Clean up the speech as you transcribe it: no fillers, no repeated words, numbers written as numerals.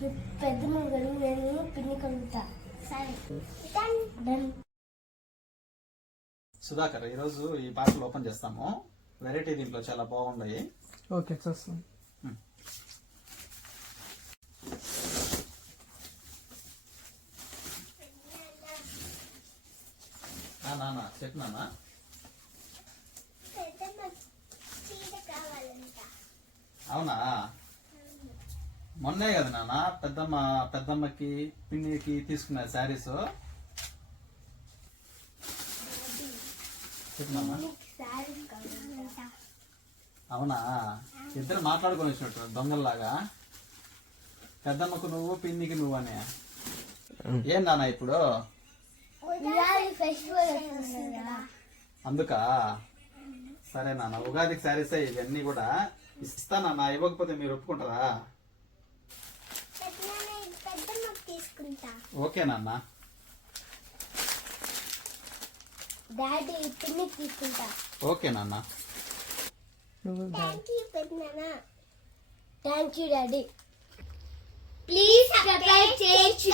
పెద్దమ్మ గారు నేను పిన్ని కలుగుతా. సరే డన్. సుధాకర్, ఈరోజు ఈ పార్సల్ ఓపెన్ చేస్తాము. వెరైటీ దీంట్లో చాలా బాగున్నాయి. ఓకే చేస్తాను. నాన్న చెప్పు నాన్న. అవునా, మొన్నే కదా నాన్న పెద్దమ్మకి పిన్నికి తీసుకున్న శారీస్. చెప్పు నాన్న. అవునా, ఇద్దరు మాట్లాడుకొని వచ్చినట్టు దొంగల్లాగా. పెద్దమ్మకు నువ్వు, పిన్నికి నువ్వు అని. ఏం నాన్న ఇప్పుడు అందుకా? సరే నాన్న, ఉగాదికి శారీస్ ఇవన్నీ కూడా ఇస్తానన్నా. ఇవ్వకపోతే మీరు ఒప్పుకుంటారా? ఓకే నాన్న. డాడీ పిన్నికి తీసుకుంటా. ఓకే నాన్న. Thank you daddy. Please subscribe చేయండి.